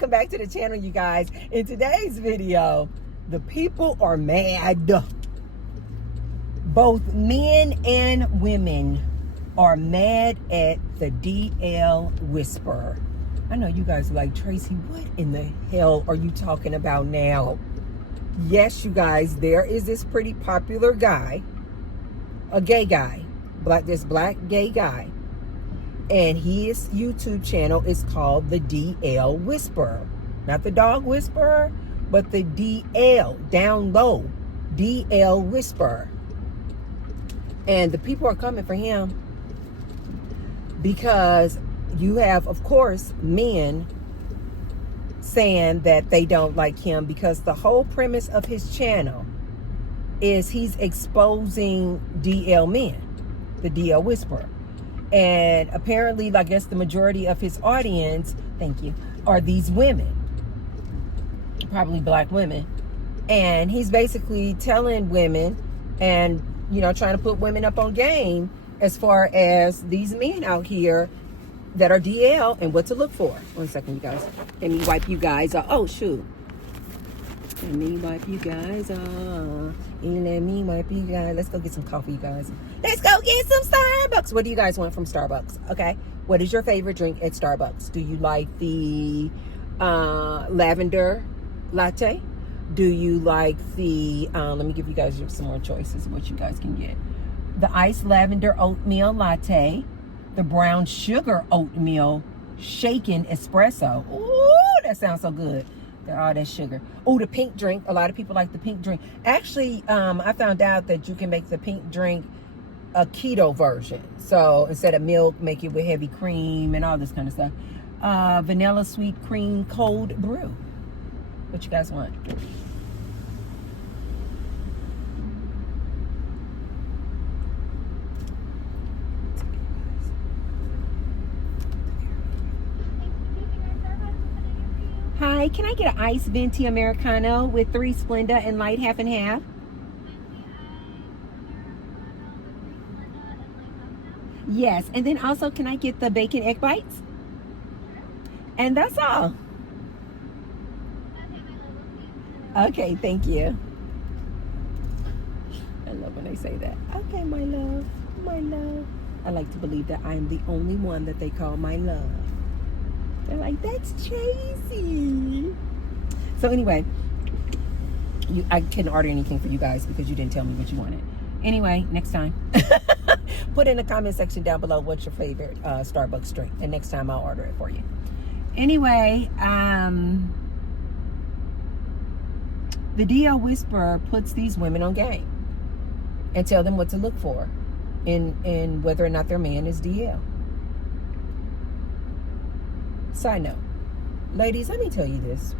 welcome back to the channel, you guys. In today's video, the people are mad. Both men and women are mad at the DL Whisperer. I know you guys are like, Tracy, what in the hell are you talking about now? Yes, you guys, there is this pretty popular guy, a gay guy, this black gay guy. And his YouTube channel is called the DL Whisperer. Not the dog whisperer, but the DL, down low, DL Whisperer. And the people are coming for him because you have, of course, men saying that they don't like him because the whole premise of his channel is he's exposing DL men, the DL Whisperer. And apparently, I guess the majority of his audience, thank you, are these women, probably black women. And he's basically telling women and, you know, trying to put women up on game as far as these men out here that are DL and what to look for. 1 second, you guys. Let me wipe you guys off. Oh, shoot. Let me wipe you guys off. And let me wipe you guys. Let's go get some coffee, you guys. Let's go get some Starbucks. What do you guys want from Starbucks? Okay. What is your favorite drink at Starbucks? Do you like the lavender latte? Do you like the, let me give you guys some more choices of what you guys can get. The iced lavender oatmeal latte. The brown sugar oatmeal shaken espresso. Ooh, that sounds so good. All that sugar. Oh, the pink drink. A lot of people like the pink drink. Actually, I found out that you can make the pink drink a keto version. So instead of milk, make it with heavy cream and all this kind of stuff. Vanilla sweet cream cold brew. What you guys want? Hi, can I get an iced venti Americano with 3 Splenda and light half and half? Yes, and then also can I get the bacon egg bites? And that's all. Okay, thank you. I love when they say that. Okay, my love, my love. I like to believe that I am the only one that they call my love. They're like, that's Tracy. So anyway, I couldn't order anything for you guys because you didn't tell me what you wanted. Anyway, next time. Put in the comment section down below what's your favorite Starbucks drink. And next time I'll order it for you. Anyway, the DL Whisperer puts these women on game. And tell them what to look for. In whether or not their man is DL. Side note, ladies, let me tell you this.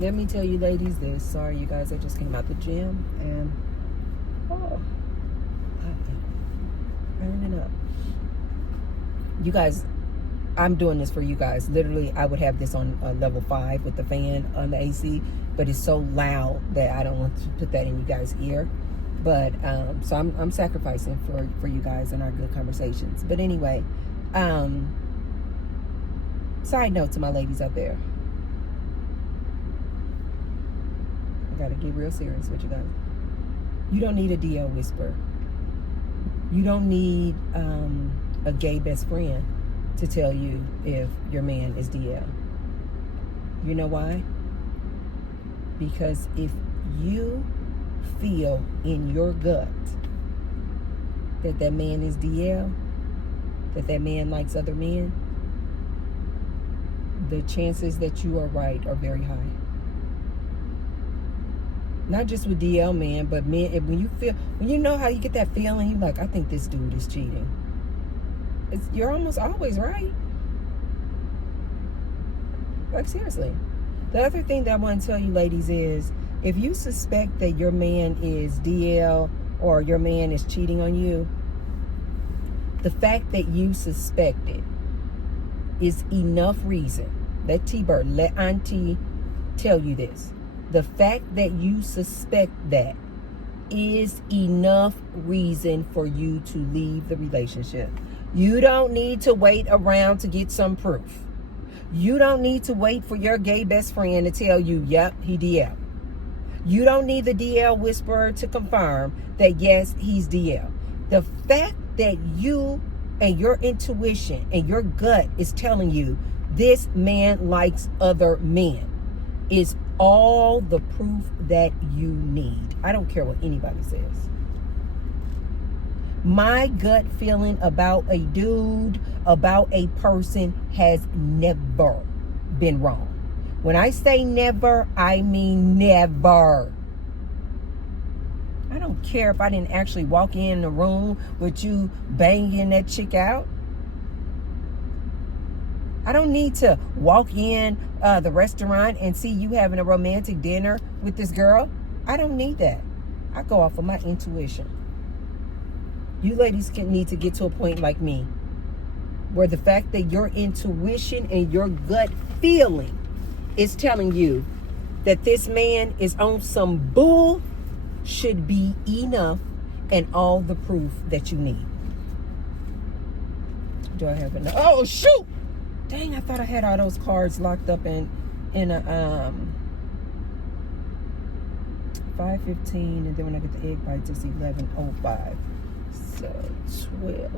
Let me tell you ladies this. Sorry, you guys, I just came out the gym and I am burning up. You guys, I'm doing this for you guys. Literally, I would have this on level 5 with the fan on the AC, but it's so loud that I don't want to put that in you guys' ear. But so I'm sacrificing for you guys and our good conversations. But anyway, side note to my ladies out there. I gotta get real serious with you guys. You don't need a DL whisperer. You don't need a gay best friend to tell you if your man is DL. You know why? Because if you feel in your gut that that man is DL, that that man likes other men, the chances that you are right are very high. Not just with DL men, but men. When you know how you get that feeling, you're like, I think this dude is cheating. You're almost always right. Like, seriously. The other thing that I want to tell you, ladies, is if you suspect that your man is DL or your man is cheating on you, the fact that you suspect it is enough reason. Let T-Bird, let Auntie tell you this. The fact that you suspect that is enough reason for you to leave the relationship. You don't need to wait around to get some proof. You don't need to wait for your gay best friend to tell you, yep, he DL. You don't need the DL whisperer to confirm that, yes, he's DL. The fact that you and your intuition and your gut is telling you this man likes other men is all the proof that you need. I don't care what anybody says. My gut feeling about a dude, about a person has never been wrong. When I say never, I mean never. I don't care if I didn't actually walk in the room with you banging that chick out. I don't need to walk in the restaurant and see you having a romantic dinner with this girl. I don't need that. I go off of my intuition. You ladies need to get to a point like me, where the fact that your intuition and your gut feeling is telling you that this man is on some bull should be enough and all the proof that you need. Do I have enough? Oh, shoot! Dang, I thought I had all those cards locked up in a 5:15, and then when I get the egg bites, it's 11:05. So 12.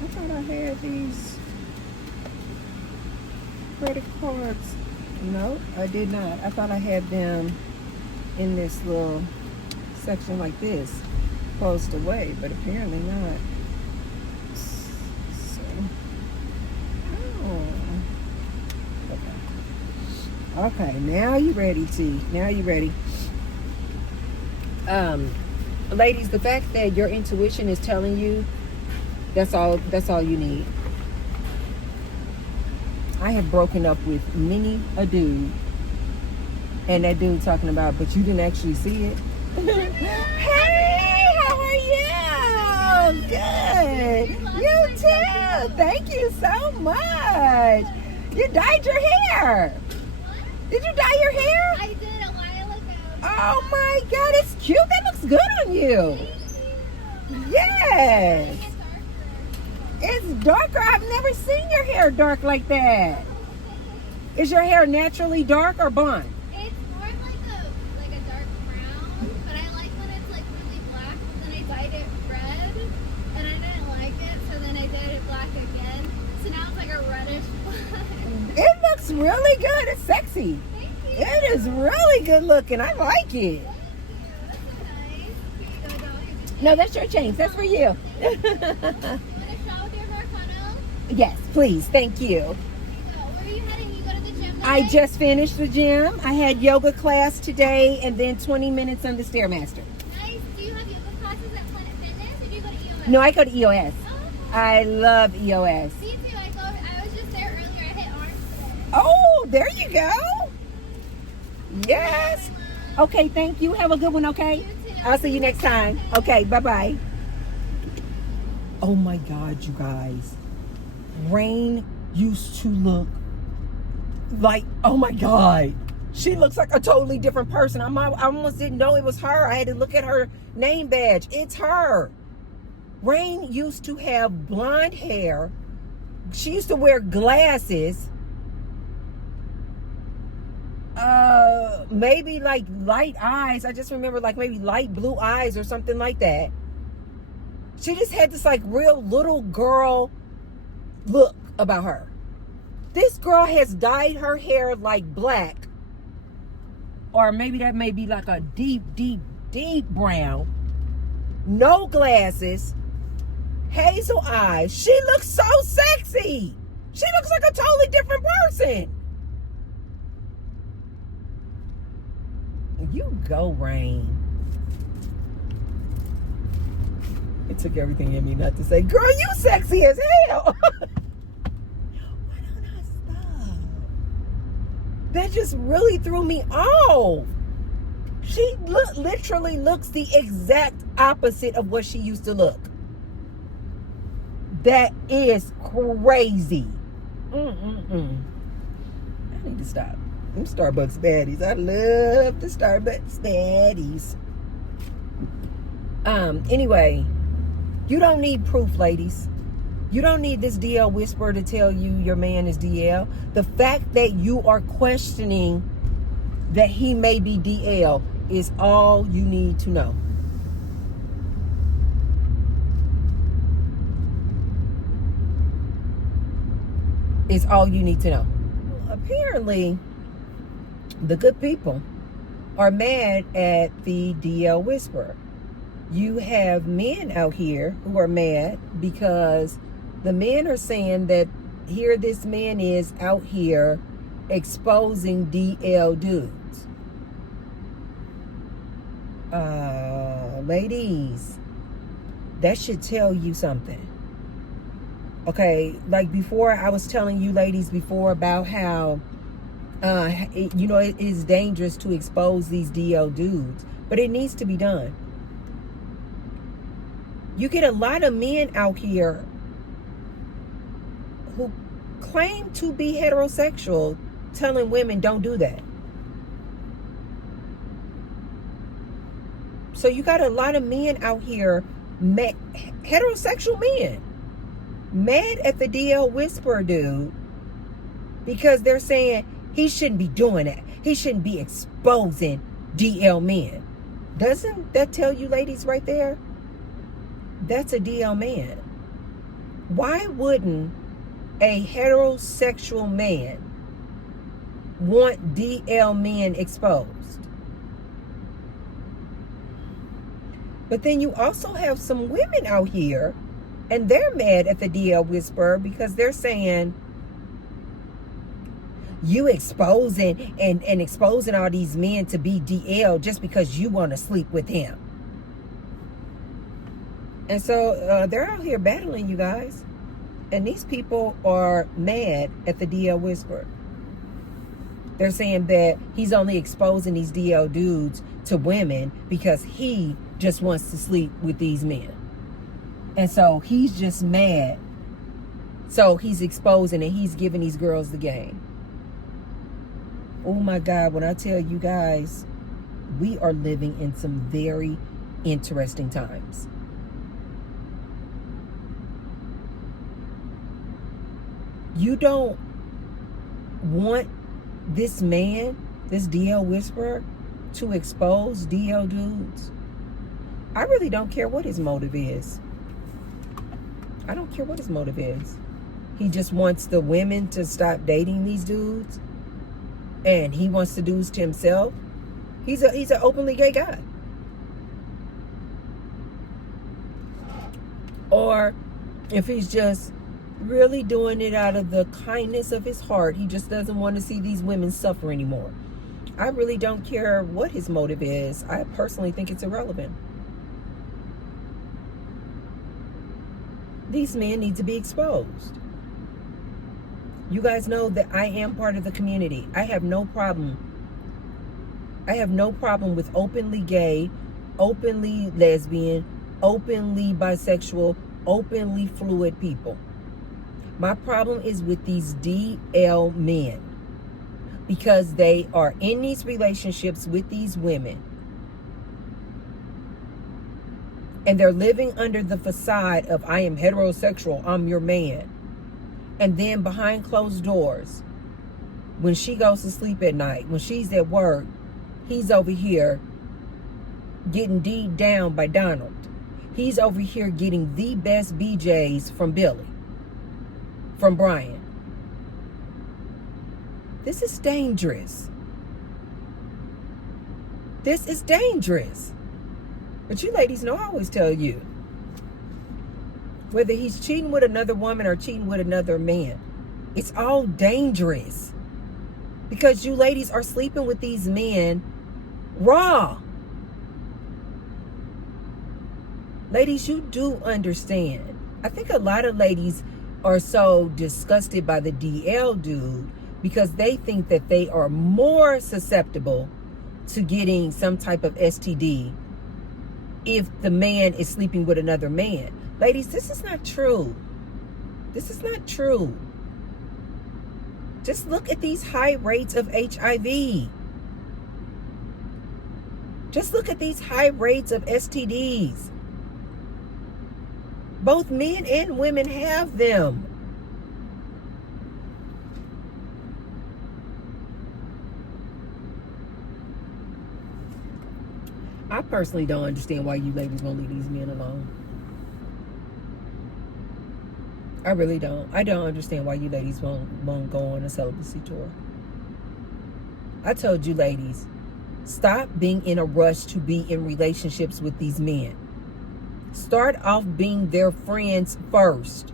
I thought I had these credit cards. No, I did not. I thought I had them in this little section like this, closed away, but apparently not. So, oh, okay. Okay, now you ready, T? Now you ready? Ladies, the fact that your intuition is telling you, that's all you need. I have broken up with many a dude, and that dude talking about, but you didn't actually see it. Hey, how are you? Good. You too. Thank you so much. You dyed your hair. Did you dye your hair? I did a while ago. Oh my God, it's cute. That looks good on you. Thank you. Yes. It's It's darker. I've never seen your hair dark like that. Is your hair naturally dark or blonde? It's more like a dark brown, but I like when it's like really black. Then I dyed it red, and I didn't like it, so then I dyed it black again. So now it's like a reddish black. It looks really good. It's sexy. Thank you. It is really good looking. I like it. Thank you. That's so nice. Here you go, dog. No, that's your change. That's for you. You want to shot with your Marcano? Yes, please. Thank you. Here you go. Where are you heading? You go to the gym I today? just finished the gym. I had yoga class today and then 20 minutes on the Stairmaster. Nice. Do you have yoga classes at Planet Fitness, or do you go to EOS? No, I go to EOS. Oh, okay. I love EOS. Me too. I was just there earlier. I hit arms today. Oh, there you go. Yes. Okay, thank you. Have a good one, okay? You too. I'll see you next time. Okay, bye-bye. Oh my God, you guys. Rain used to look like, oh my God. She looks like a totally different person. I almost didn't know it was her. I had to look at her name badge. It's her. Rain used to have blonde hair. She used to wear glasses. Maybe like light eyes. I just remember like maybe light blue eyes or something like that. She just had this like real little girl look about her. This girl has dyed her hair like black, or maybe that may be like a deep brown. No glasses, hazel eyes. She looks so sexy. She looks like a totally different person. You go, Rain. It took everything in me not to say, girl, you sexy as hell. Why don't I stop? That just really threw me off. She literally looks the exact opposite of what she used to look. That is crazy. I need to stop. Them Starbucks baddies. I love the Starbucks baddies. Anyway, you don't need proof, ladies. You don't need this DL whisperer to tell you your man is DL. The fact that you are questioning that he may be DL is all you need to know. Is all you need to know. Apparently, the good people are mad at the DL whisperer. You have men out here who are mad because the men are saying that here this man is out here exposing DL dudes. Ladies, that should tell you something. Okay, like before, I was telling you ladies before about how, it is dangerous to expose these DL dudes, but it needs to be done. You get a lot of men out here who claim to be heterosexual telling women don't do that. So you got a lot of men out here, heterosexual men, mad at the DL whisperer dude because they're saying he shouldn't be doing that. He shouldn't be exposing DL men. Doesn't that tell you ladies right there? That's a DL man. Why wouldn't a heterosexual man want DL men exposed? But then you also have some women out here, and they're mad at the DL whisperer because they're saying, you exposing and exposing all these men to be DL just because you want to sleep with him. And so they're out here battling, you guys. And these people are mad at the DL whisperer. They're saying that he's only exposing these DL dudes to women because he just wants to sleep with these men. And so he's just mad. So he's exposing and he's giving these girls the game. Oh my God, when I tell you guys, we are living in some very interesting times. You don't want this man, this DL whisperer, to expose DL dudes. I really don't care what his motive is. I don't care what his motive is. He just wants the women to stop dating these dudes, and he wants to do this to himself. He's an openly gay guy. Or if he's just really doing it out of the kindness of his heart, he just doesn't want to see these women suffer anymore. I really don't care what his motive is. I personally think it's irrelevant. These men need to be exposed. You guys know that I am part of the community. I have no problem. I have no problem with openly gay, openly lesbian, openly bisexual, openly fluid people. My problem is with these DL men because they are in these relationships with these women and they're living under the facade of I am heterosexual, I'm your man. And then behind closed doors, when she goes to sleep at night, when she's at work, he's over here getting D'd down by Donald. He's over here getting the best BJs from Billy, from Brian. This is dangerous. This is dangerous. But you ladies know I always tell you, whether he's cheating with another woman or cheating with another man, it's all dangerous. Because you ladies are sleeping with these men raw. Ladies, you do understand. I think a lot of ladies are so disgusted by the DL dude because they think that they are more susceptible to getting some type of STD if the man is sleeping with another man. Ladies, this is not true. This is not true. Just look at these high rates of HIV. Just look at these high rates of STDs. Both men and women have them. I personally don't understand why you ladies won't leave these men alone. I really don't. I don't understand why you ladies won't go on a celibacy tour. I told you ladies, stop being in a rush to be in relationships with these men. Start off being their friends first.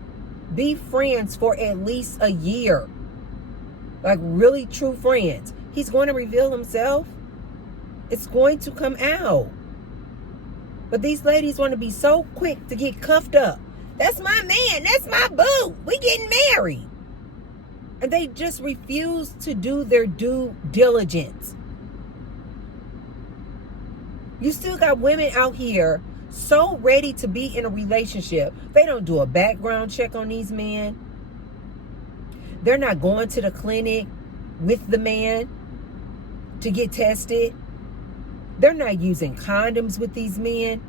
Be friends for at least a year. Like really true friends. He's going to reveal himself. It's going to come out. But these ladies want to be so quick to get cuffed up. That's my man. That's my boo. We getting married. And they just refuse to do their due diligence. You still got women out here so ready to be in a relationship. They don't do a background check on these men. They're not going to the clinic with the man to get tested. They're not using condoms with these men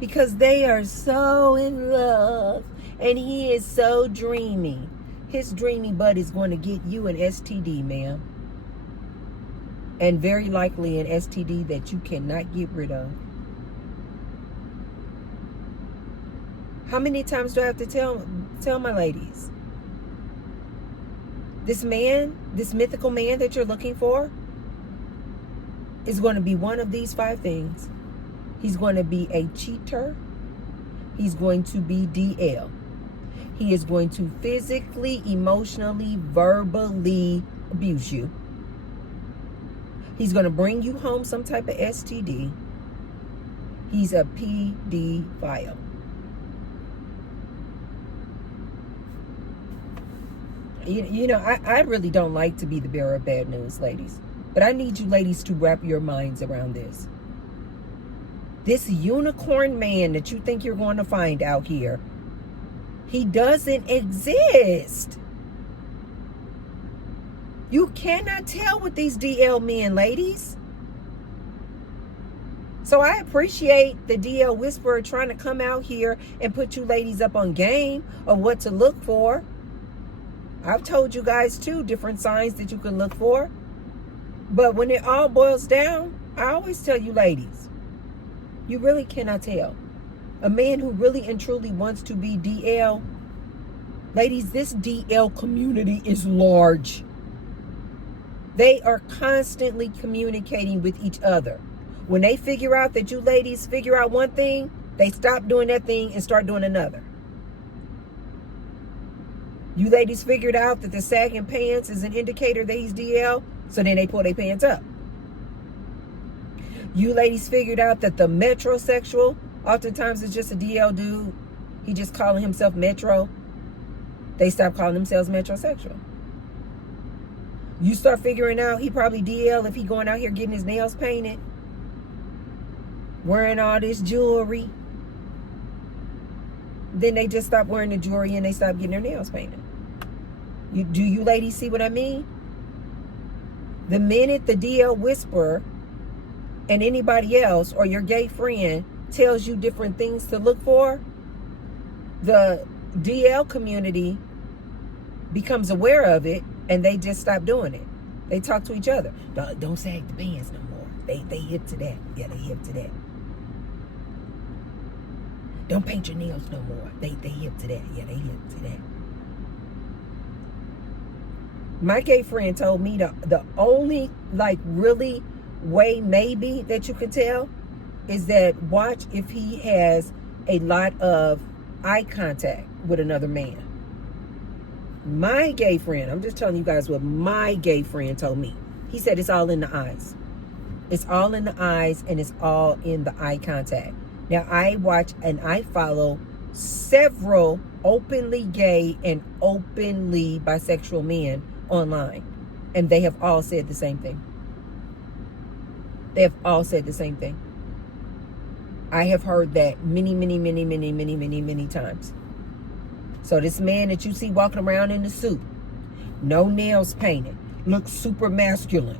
because they are so in love and he is so dreamy. His dreamy butt is going to get you an STD, ma'am. And very likely an STD that you cannot get rid of. How many times do I have to tell my ladies? This man, this mythical man that you're looking for, is going to be one of these 5 things. He's going to be a cheater. He's going to be DL. He is going to physically, emotionally, verbally abuse you. He's going to bring you home some type of STD. He's a pedophile. You know, I really don't like to be the bearer of bad news, ladies. But I need you ladies to wrap your minds around this. This unicorn man that you think you're going to find out here, he doesn't exist. You cannot tell with these DL men, ladies. So I appreciate the DL Whisperer trying to come out here and put you ladies up on game of what to look for. I've told you guys 2 different signs that you can look for. But when it all boils down, I always tell you ladies, you really cannot tell. A man who really and truly wants to be DL, ladies, this DL community is large. They are constantly communicating with each other. When they figure out that you ladies figure out one thing, they stop doing that thing and start doing another. You ladies figured out that the sagging pants is an indicator that he's DL, so then they pull their pants up. You ladies figured out that the metrosexual oftentimes is just a DL dude. He just calling himself metro. They stop calling themselves metrosexual. You start figuring out he probably DL if he going out here getting his nails painted, wearing all this jewelry. Then they just stop wearing the jewelry and they stop getting their nails painted. Do you ladies see what I mean? The minute the DL Whisperer and anybody else or your gay friend tells you different things to look for, the DL community becomes aware of it and they just stop doing it. They talk to each other. Don't sag the pants no more. They hip to that. Yeah, they hip to that. Don't paint your nails no more. They hip to that. Yeah, they hip to that. My gay friend told me the only really way maybe that you can tell is that watch if he has a lot of eye contact with another man. My gay friend, I'm just telling you guys what my gay friend told me. He said it's all in the eyes. It's all in the eyes and it's all in the eye contact. Now, I watch and I follow several openly gay and openly bisexual men online. And they have all said the same thing. They have all said the same thing. I have heard that many times. So this man that you see walking around in the suit, no nails painted, looks super masculine,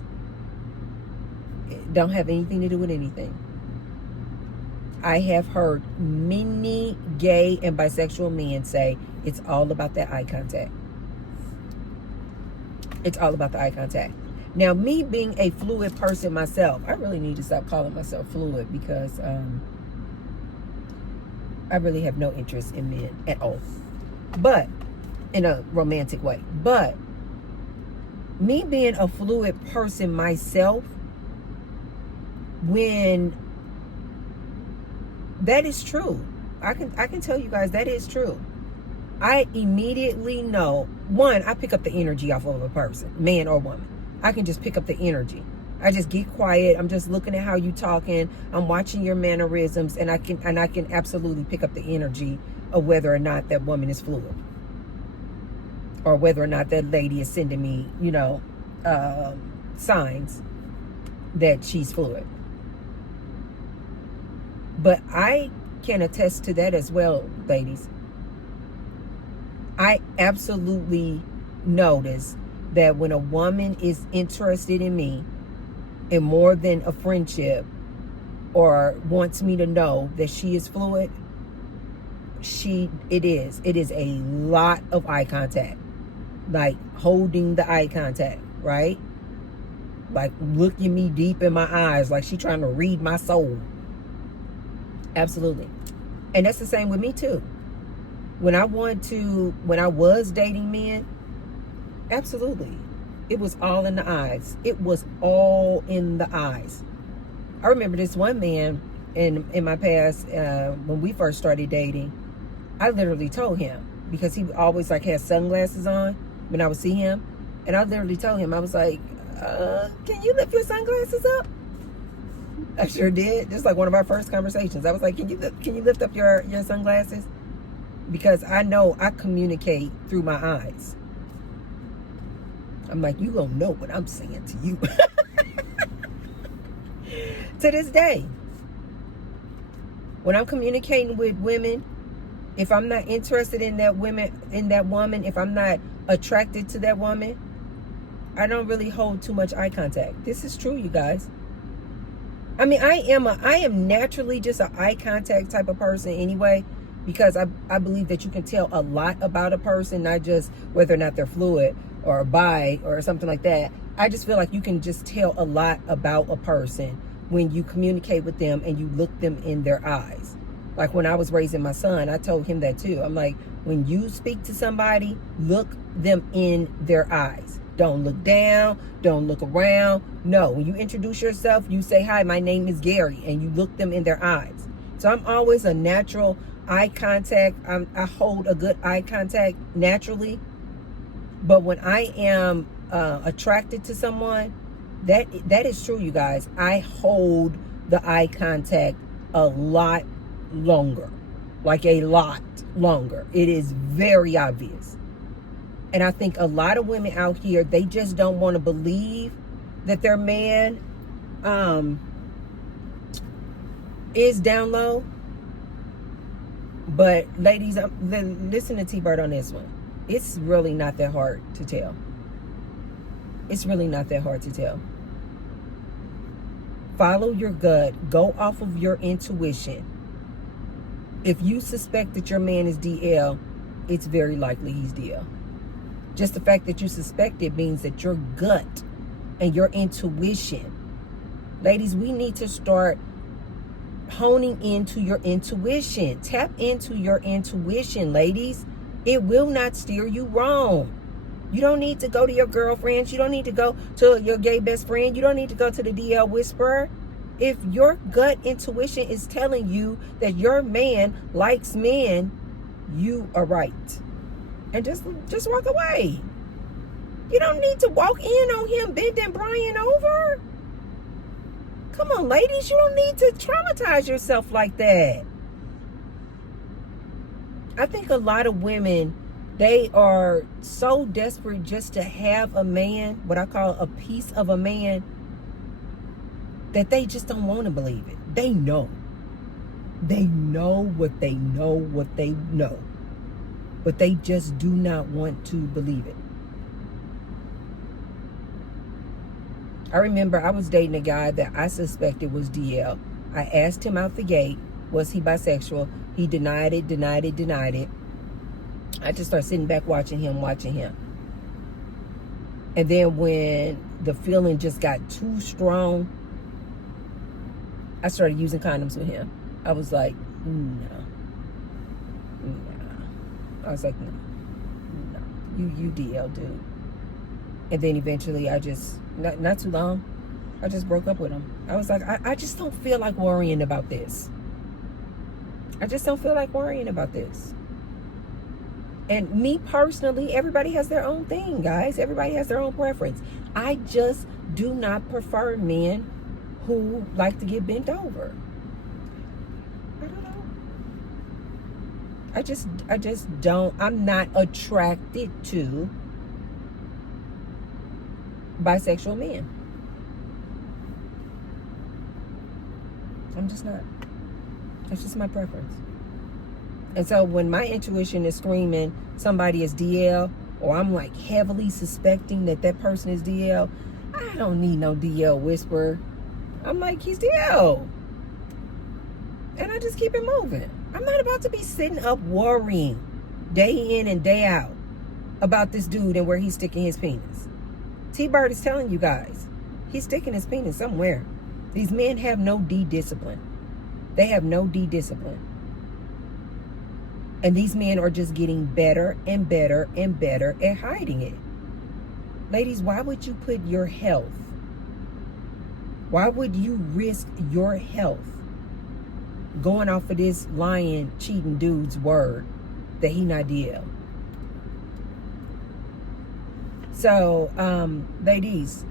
it don't have anything to do with anything. I have heard many gay and bisexual men say it's all about that eye contact. It's all about the eye contact. Now, me being a fluid person myself, I really need to stop calling myself fluid because I really have no interest in men at all. But, in a romantic way. But, me being a fluid person myself, when that is true, I can tell you guys that is true. I immediately know, one, I pick up the energy off of a person, man or woman. I can just pick up the energy. I just get quiet. I'm just looking at how you talking. I'm watching your mannerisms, and I can absolutely pick up the energy of whether or not that woman is fluid, or whether or not that lady is sending me, signs that she's fluid. But I can attest to that as well, ladies. I absolutely notice that when a woman is interested in me in more than a friendship, or wants me to know that she is fluid, it is a lot of eye contact, like holding the eye contact, right? Like looking me deep in my eyes, like she trying to read my soul. Absolutely. And that's the same with me too. When I was dating men, absolutely. It was all in the eyes. It was all in the eyes. I remember this one man in my past, when we first started dating, I literally told him, because he always had sunglasses on when I would see him. And I literally told him, I was like, can you lift your sunglasses up? I sure did. Just like one of our first conversations. I was like, can you lift up your sunglasses? Because I know I communicate through my eyes. I'm like, you gonna know what I'm saying to you. To this day, when I'm communicating with women, if I'm not interested in that woman, if I'm not attracted to that woman, I don't really hold too much eye contact. This is true, you guys. I mean, I am naturally just an eye contact type of person anyway, because I believe that you can tell a lot about a person, not just whether or not they're fluid or bi or something like that. I just feel like you can just tell a lot about a person when you communicate with them and you look them in their eyes. Like when I was raising my son, I told him that too. I'm like, when you speak to somebody, look them in their eyes. Don't look down. Don't look around. No, when you introduce yourself, you say, hi, my name is Gary, and you look them in their eyes. So I'm always a natural eye contact. I hold a good eye contact naturally. But when I am attracted to someone, that is true, you guys. I hold the eye contact a lot longer. Like a lot longer. It is very obvious. And I think a lot of women out here, they just don't want to believe that their man is down low. But ladies, listen to T-Bird on this one. It's really not that hard to tell. It's really not that hard to tell. Follow your gut. Go off of your intuition. If you suspect that your man is DL, it's very likely he's DL. Just the fact that you suspect it means that your gut and your intuition. Ladies, we need to start honing into your intuition. Tap into your intuition, ladies. It will not steer you wrong. You don't need to go to your girlfriends. You don't need to go to your gay best friend. You don't need to go to the DL whisperer. If your gut intuition is telling you that your man likes men, you are right. And just walk away. You don't need to walk in on him bending Brian over. Come on, ladies. You don't need to traumatize yourself like that. I think a lot of women, they are so desperate just to have a man, what I call a piece of a man, that they just don't want to believe it. They know. They know what they know what they know. but they just do not want to believe it. I remember I was dating a guy that I suspected was DL. I asked him out the gate, was he bisexual? He denied it. I just started sitting back watching him. And then when the feeling just got too strong, I started using condoms with him. I was like, no. I was like, no. You DL, dude. And then eventually I just, not too long, I just broke up with him. I was like, I just don't feel like worrying about this. And me personally, everybody has their own thing, guys. Everybody has their own preference. I just do not prefer men who like to get bent over. I don't know. I just don't. I'm not attracted to bisexual men. I'm just not. That's just my preference. And so when my intuition is screaming somebody is DL, or I'm like heavily suspecting that person is DL, I don't need no DL whisperer. I'm like, he's DL. And I just keep it moving. I'm not about to be sitting up worrying day in and day out about this dude and where he's sticking his penis. T-Bird is telling you guys, he's sticking his penis somewhere. These men have no D-discipline. They have no D-discipline. And these men are just getting better and better and better at hiding it. Ladies, why would you put your health? Why would you risk your health going off of this lying, cheating dude's word that he not DL? So, ladies,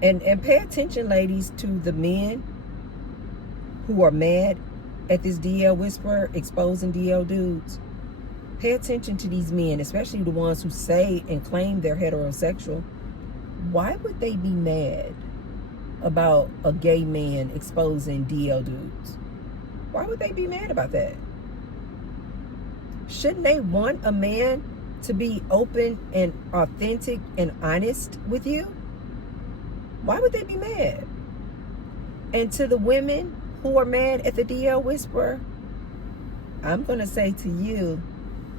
and pay attention, ladies, to the men who are mad at this DL whisperer exposing DL dudes. Pay attention to these men, especially the ones who say and claim they're heterosexual. Why would they be mad about a gay man exposing DL dudes? Why would they be mad about that? Shouldn't they want a man to be open and authentic and honest with you? Why would they be mad? And to the women who are mad at the DL whisperer, I'm going to say to you,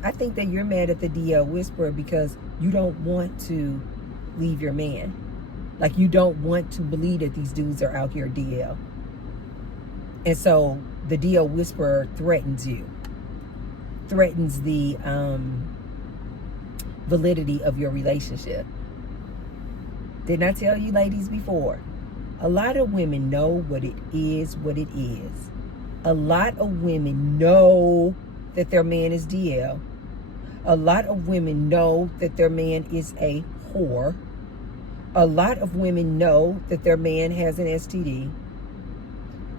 I think that you're mad at the DL whisperer because you don't want to leave your man. Like, you don't want to believe that these dudes are out here DL. And so the DL whisperer threatens you. Threatens the validity of your relationship. Didn't I tell you, ladies, before? A lot of women know what it is. A lot of women know that their man is DL. A lot of women know that their man is a whore. A lot of women know that their man has an STD.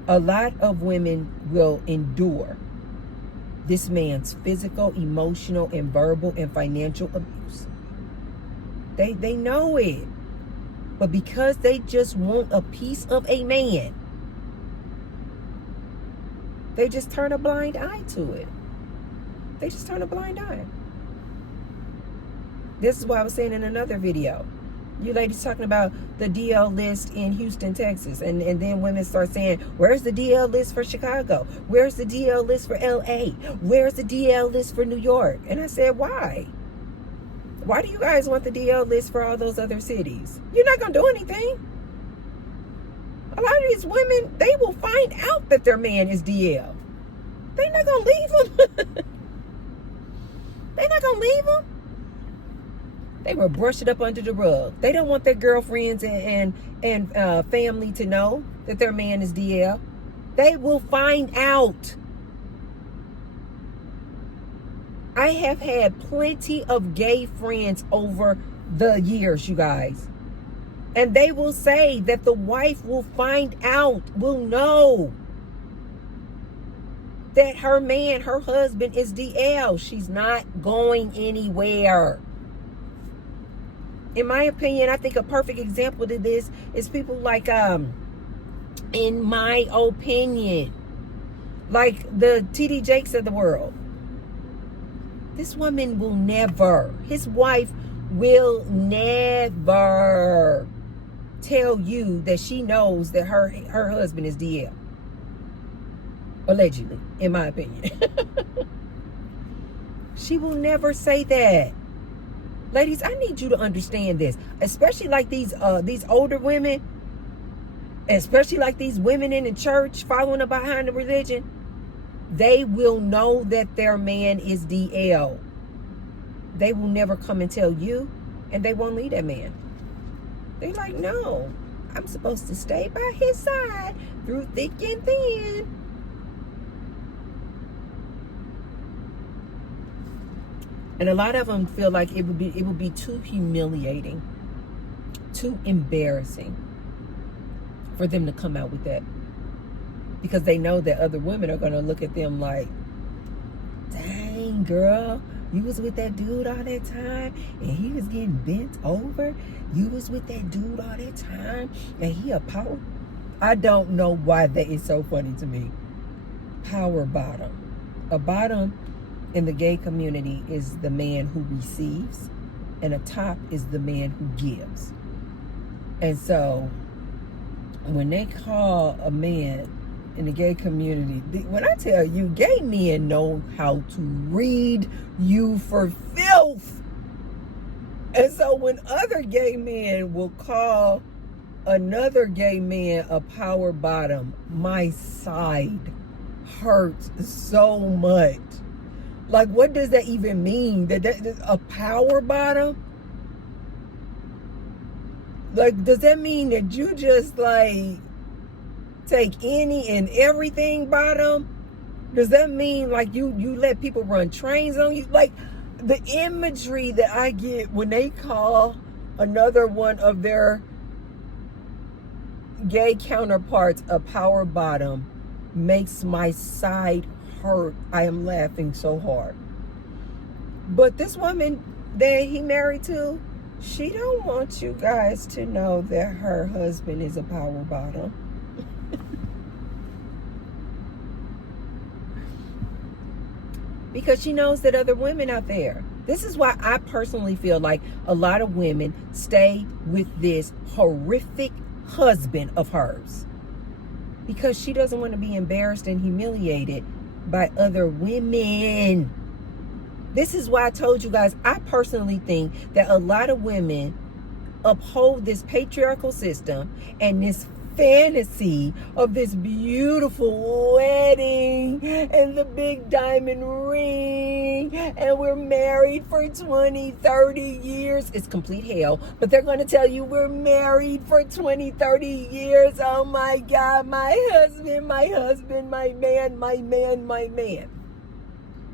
A lot of women will endure this man's physical, emotional, and verbal and financial abuse. They know it. But because they just want a piece of a man, they just turn a blind eye to it. They just turn a blind eye. This is what I was saying in another video. You ladies talking about the DL list in Houston, Texas. And then women start saying, where's the DL list for Chicago? Where's the DL list for LA? Where's the DL list for New York? And I said, why? Why do you guys want the DL list for all those other cities? You're not going to do anything. A lot of these women, they will find out that their man is DL. They're not going to leave him. They're not going to leave him. They will brush it up under the rug. They don't want their girlfriends and family to know that their man is DL. They will find out. I have had plenty of gay friends over the years, you guys. And they will say that the wife will find out, will know that her man, her husband is DL. She's not going anywhere. In my opinion, I think a perfect example to this is people like, in my opinion, like the TD Jakes of the world. This woman will never, his wife will never tell you that she knows that her husband is DL. Allegedly, in my opinion. She will never say that. Ladies, I need you to understand this, especially like these older women, especially like these women in the church following up behind the religion. They will know that their man is DL. They will never come and tell you, and they won't leave that man. They're like, no, I'm supposed to stay by his side through thick and thin. And a lot of them feel like it would be too humiliating, too embarrassing for them to come out with that. Because they know that other women are going to look at them like, dang, girl, you was with that dude all that time and he was getting bent over. You was with that dude all that time and he a power. I don't know why that is so funny to me. Power bottom. A bottom in the gay community is the man who receives, and a top is the man who gives. And so when they call a man in the gay community, when I tell you, gay men know how to read you for filth. And so when other gay men will call another gay man a power bottom, my side hurts so much. Like, what does that even mean? That a power bottom? Like, does that mean that you just like take any and everything bottom? Does that mean like you let people run trains on you? Like, the imagery that I get when they call another one of their gay counterparts a power bottom makes my side hurt. I am laughing so hard. But this woman that he married to, she don't want you guys to know that her husband is a power bottom. Because she knows that other women out there. This is why I personally feel like a lot of women stay with this horrific husband of hers. Because she doesn't want to be embarrassed and humiliated by other women. This is why I told you guys, I personally think that a lot of women uphold this patriarchal system and this fantasy of this beautiful wedding and the big diamond ring and we're married for 20, 30 years. It's complete hell, but they're going to tell you we're married for 20, 30 years. Oh my God, my husband, my man, my man.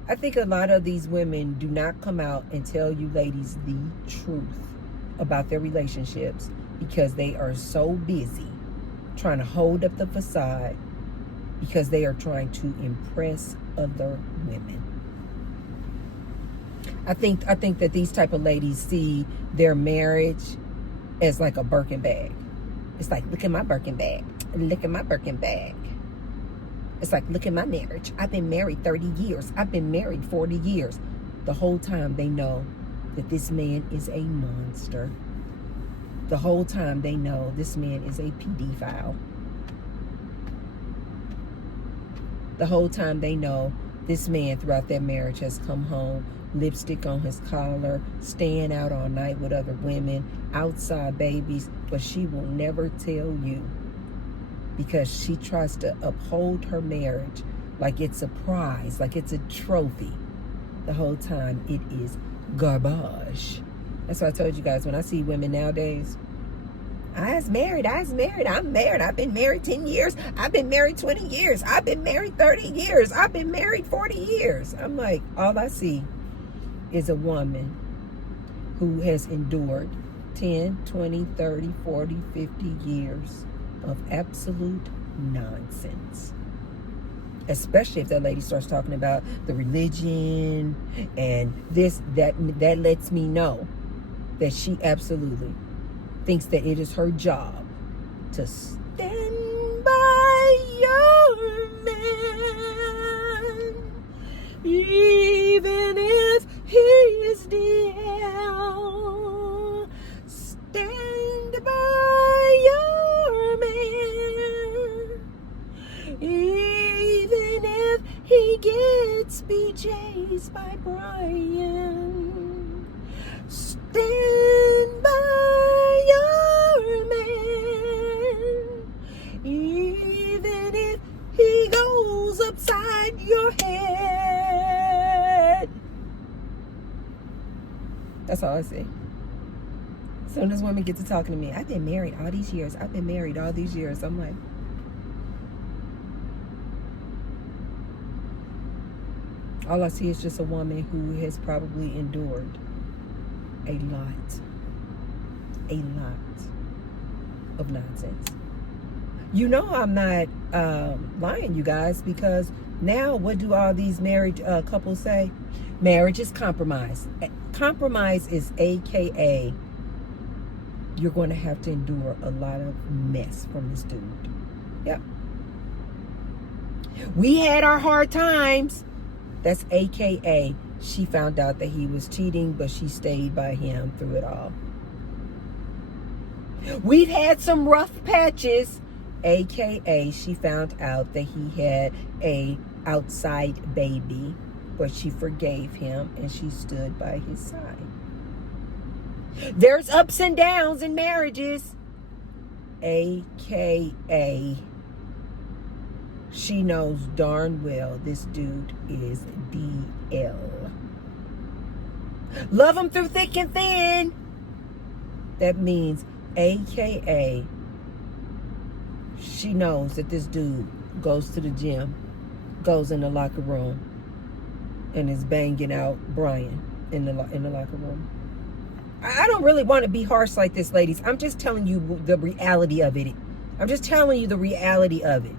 I think a lot of these women do not come out and tell you ladies the truth about their relationships because they are so busy trying to hold up the facade because they are trying to impress other women. I think that these type of ladies see their marriage as like a Birkin bag. It's like, look at my Birkin bag. Look at my Birkin bag. It's like, look at my marriage. I've been married 30 years. I've been married 40 years. The whole time they know that this man is a monster. The whole time they know this man is a pedophile. The whole time they know this man throughout their marriage has come home, lipstick on his collar, staying out all night with other women, outside babies, but she will never tell you because she tries to uphold her marriage like it's a prize, like it's a trophy. The whole time it is garbage. That's why I told you guys, when I see women nowadays, I was married, I'm married, I've been married 10 years, I've been married 20 years, I've been married 30 years, I've been married 40 years. I'm like, all I see is a woman who has endured 10, 20, 30, 40, 50 years of absolute nonsense. Especially if that lady starts talking about the religion and this, that lets me know that she absolutely thinks that it is her job to stand by your man, even if He gets BJ's by Brian. Stand by your man, even if he goes upside your head. That's all I say. As soon as women get to talking to me, I've been married all these years. I'm like, all I see is just a woman who has probably endured a lot of nonsense. You know I'm not lying, you guys, because now what do all these married couples say? Marriage is compromise. Compromise is AKA you're going to have to endure a lot of mess from this dude. Yep. We had our hard times. That's AKA she found out that he was cheating, but she stayed by him through it all. We've had some rough patches. AKA she found out that he had a outside baby, but she forgave him and she stood by his side. There's ups and downs in marriages. AKA she knows darn well this dude is DL. Love him through thick and thin. That means AKA she knows that this dude goes to the gym, goes in the locker room, and is banging out Brian in the locker room. I don't really want to be harsh like this, ladies. I'm just telling you the reality of it. I'm just telling you the reality of it.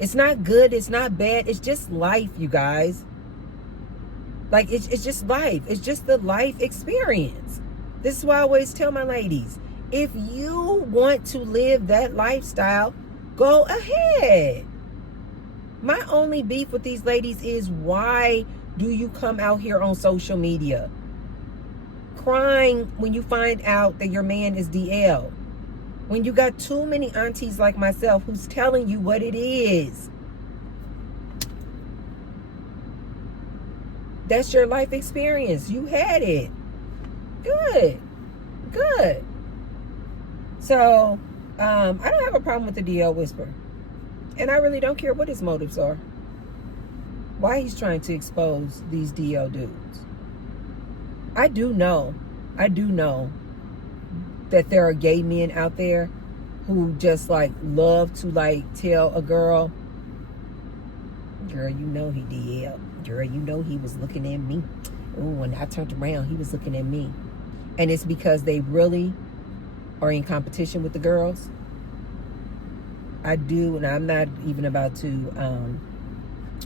It's not good. It's not bad. It's just life, you guys. Like, it's just life. It's just the life experience. This is why I always tell my ladies, if you want to live that lifestyle, go ahead. My only beef with these ladies is, why do you come out here on social media crying when you find out that your man is DL? When you got too many aunties like myself who's telling you what it is. That's your life experience. You had it. Good. So, I don't have a problem with the DL whisper. And I really don't care what his motives are. Why he's trying to expose these DL dudes. I do know that there are gay men out there who just like love to like tell a girl, girl, you know he DL. Girl, you know he was looking at me. Ooh, when I turned around, he was looking at me. And it's because they really are in competition with the girls. I do, and I'm not even about to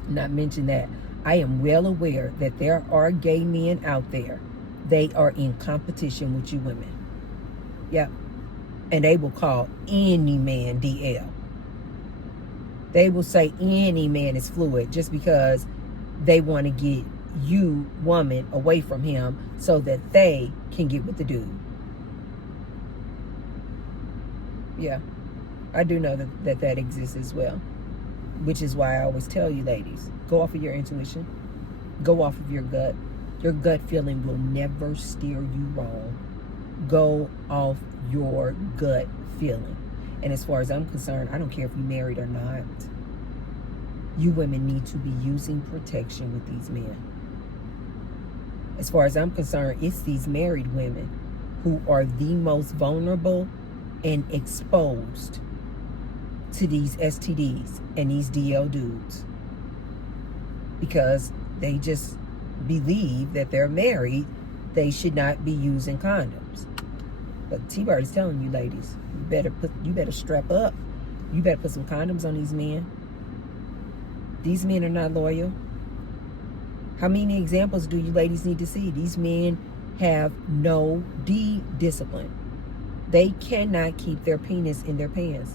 not mention that. I am well aware that there are gay men out there. They are in competition with you women. Yep. And they will call any man DL. They will say any man is fluid just because they want to get you, woman, away from him so that they can get with the dude. Yeah. I do know that exists as well. Which is why I always tell you, ladies, go off of your intuition. Go off of your gut. Your gut feeling will never steer you wrong. Go off your gut feeling. And as far as I'm concerned, I don't care if you're married or not. You women need to be using protection with these men. As far as I'm concerned, it's these married women who are the most vulnerable and exposed to these STDs and these DL dudes. Because they just believe that they're married, they should not be using condoms. But T-Bird is telling you, ladies, you better strap up. You better put some condoms on these men. These men are not loyal. How many examples do you ladies need to see? These men have no discipline. They cannot keep their penis in their pants.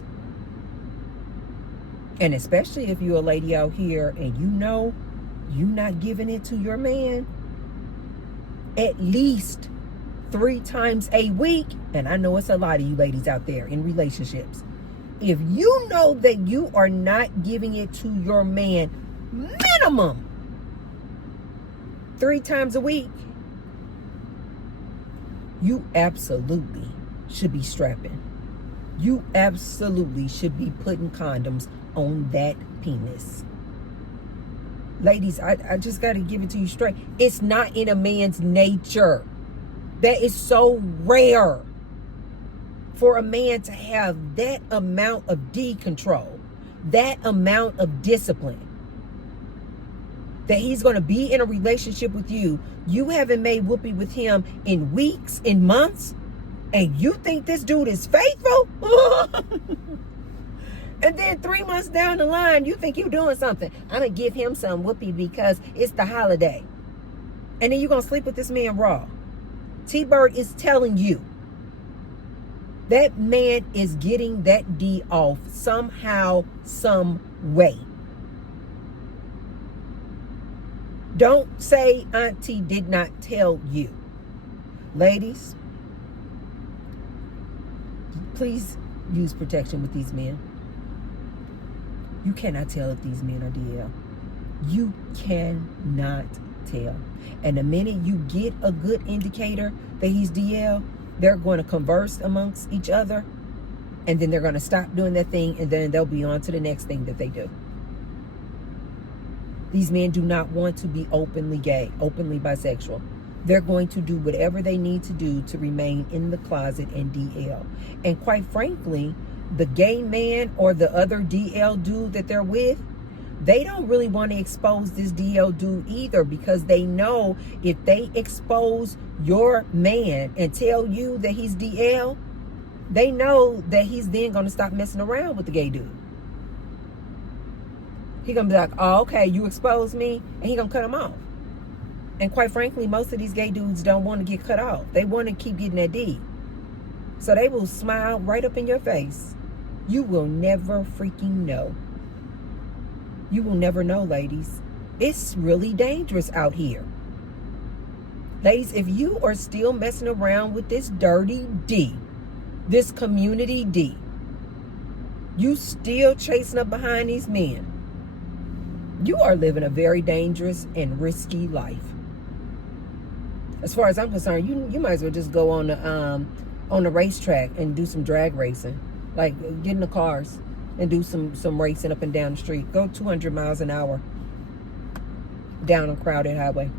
And especially if you're a lady out here and you know you're not giving it to your man at least 3 times a week. And I know it's a lot of you ladies out there in relationships. If you know that you are not giving it to your man minimum 3 times a week, you absolutely should be strapping. You absolutely should be putting condoms on that penis. Ladies, I just got to give it to you straight. It's not in a man's nature. That is so rare for a man to have that amount of D-control, that amount of discipline, that he's going to be in a relationship with you. You haven't made whoopee with him in weeks, in months, and you think this dude is faithful? And then 3 months down the line, you think you're doing something. I'm going to give him some whoopee because it's the holiday. And then you're going to sleep with this man raw. T-Bird is telling you that man is getting that D off somehow, some way. Don't say Auntie did not tell you. Ladies, please use protection with these men. You cannot tell if these men are DL. You cannot tell. And the minute you get a good indicator that he's DL, they're going to converse amongst each other, and then they're going to stop doing that thing, and then they'll be on to the next thing that they do. These men do not want to be openly gay, openly bisexual. They're going to do whatever they need to do to remain in the closet and DL. And quite frankly, the gay man or the other DL dude that they're with, they don't really want to expose this DL dude either, because they know if they expose your man and tell you that he's DL, they know that he's then going to stop messing around with the gay dude. He's going to be like, oh, okay, you exposed me, and he's going to cut him off. And quite frankly, most of these gay dudes don't want to get cut off. They want to keep getting that D. So they will smile right up in your face. You will never freaking know. You will never know, ladies. It's really dangerous out here. Ladies, if you are still messing around with this dirty D, this community D, you still chasing up behind these men, you are living a very dangerous and risky life. As far as I'm concerned, you might as well just go on the racetrack and do some drag racing. Like, get in the cars and do some racing up and down the street. Go 200 miles an hour down a crowded highway.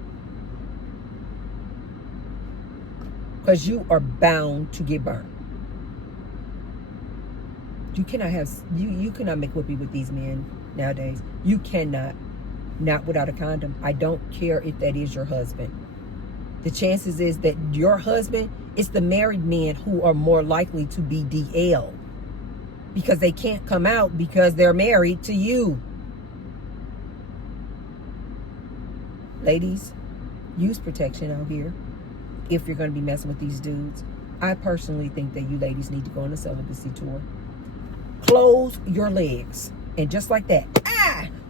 Because you are bound to get burned. You cannot have, you cannot make whoopee with these men nowadays. You cannot. Not without a condom. I don't care if that is your husband. The chances is that your husband is the married men who are more likely to be DL. Because they can't come out because they're married to you. Ladies, use protection out here if you're going to be messing with these dudes. I personally think that you ladies need to go on a celibacy tour. Close your legs. And just like that,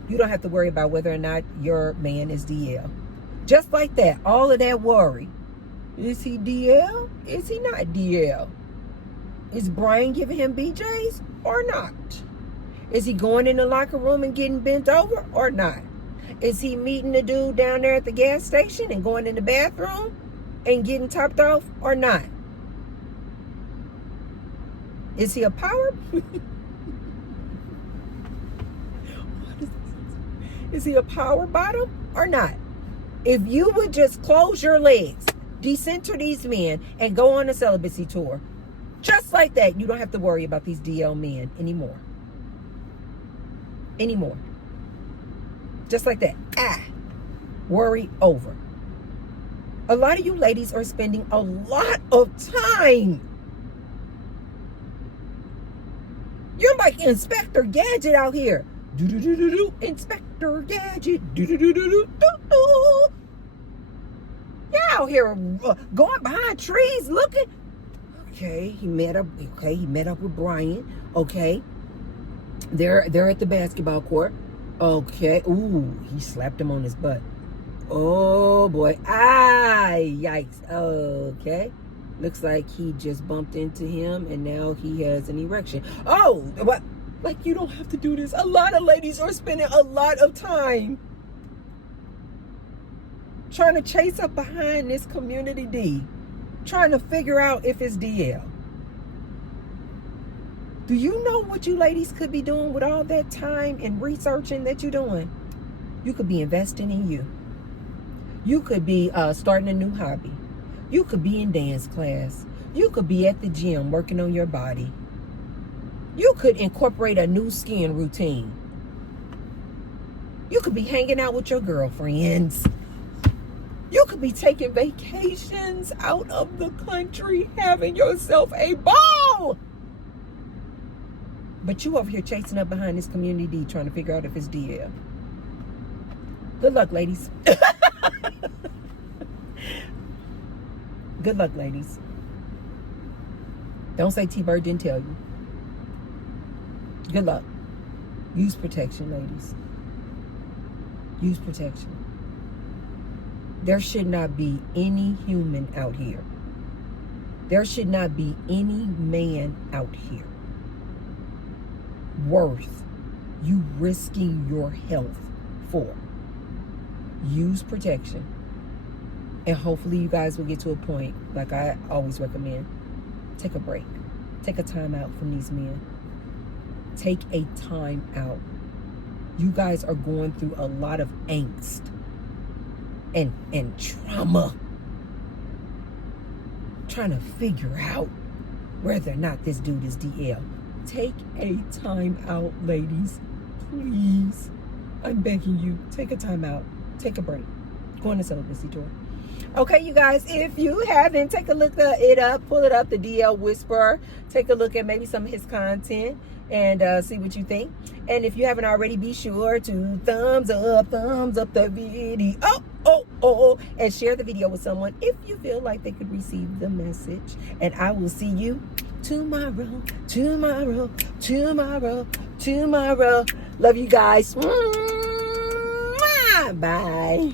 you don't have to worry about whether or not your man is DL. Just like that, all of that worry. Is he DL? Is he not DL? Is Brian giving him BJs or not? Is he going in the locker room and getting bent over or not? Is he meeting the dude down there at the gas station and going in the bathroom and getting topped off or not? Is he a power? Is he a power bottom or not? If you would just close your legs, decenter these men, and go on a celibacy tour, just like that, you don't have to worry about these DL men anymore. Just like that. Worry over. A lot of you ladies are spending a lot of time. You're like Inspector Gadget out here. Do-do-do-do-do. Inspector Gadget. Do-do-do-do-do-do. You're out here going behind trees looking. Okay, he met up with Brian. Okay. They're at the basketball court. Okay. Ooh, he slapped him on his butt. Oh boy. Yikes. Okay. Looks like he just bumped into him and now he has an erection. Oh, what? Like, you don't have to do this. A lot of ladies are spending a lot of time trying to chase up behind this community D, trying to figure out if it's DL. Do you know what you ladies could be doing with all that time and researching that you're doing? You could be investing in you. You could be starting a new hobby. You could be in dance class. You could be at the gym working on your body. You could incorporate a new skin routine. You could be hanging out with your girlfriends. You could be taking vacations out of the country, having yourself a ball. But you over here chasing up behind this community D, trying to figure out if it's DL. Good luck, ladies. Good luck, ladies. Don't say T-Bird didn't tell you. Good luck. Use protection, ladies. Use protection. There should not be any human out here. There should not be any man out here worth you risking your health for. Use protection. And hopefully you guys will get to a point, like I always recommend, take a break. Take a time out from these men. Take a time out. You guys are going through a lot of angst and trauma, trying to figure out whether or not this dude is DL. Take a time out, ladies. Please. I'm begging you. Take a time out. Take a break. Go on a celibacy tour. Okay, you guys, if you haven't, take a look it up, pull it up, the DL Whisperer. Take a look at maybe some of his content and see what you think. And if you haven't already, be sure to thumbs up the video. And share the video with someone if you feel like they could receive the message. And I will see you tomorrow. Love you guys. Bye.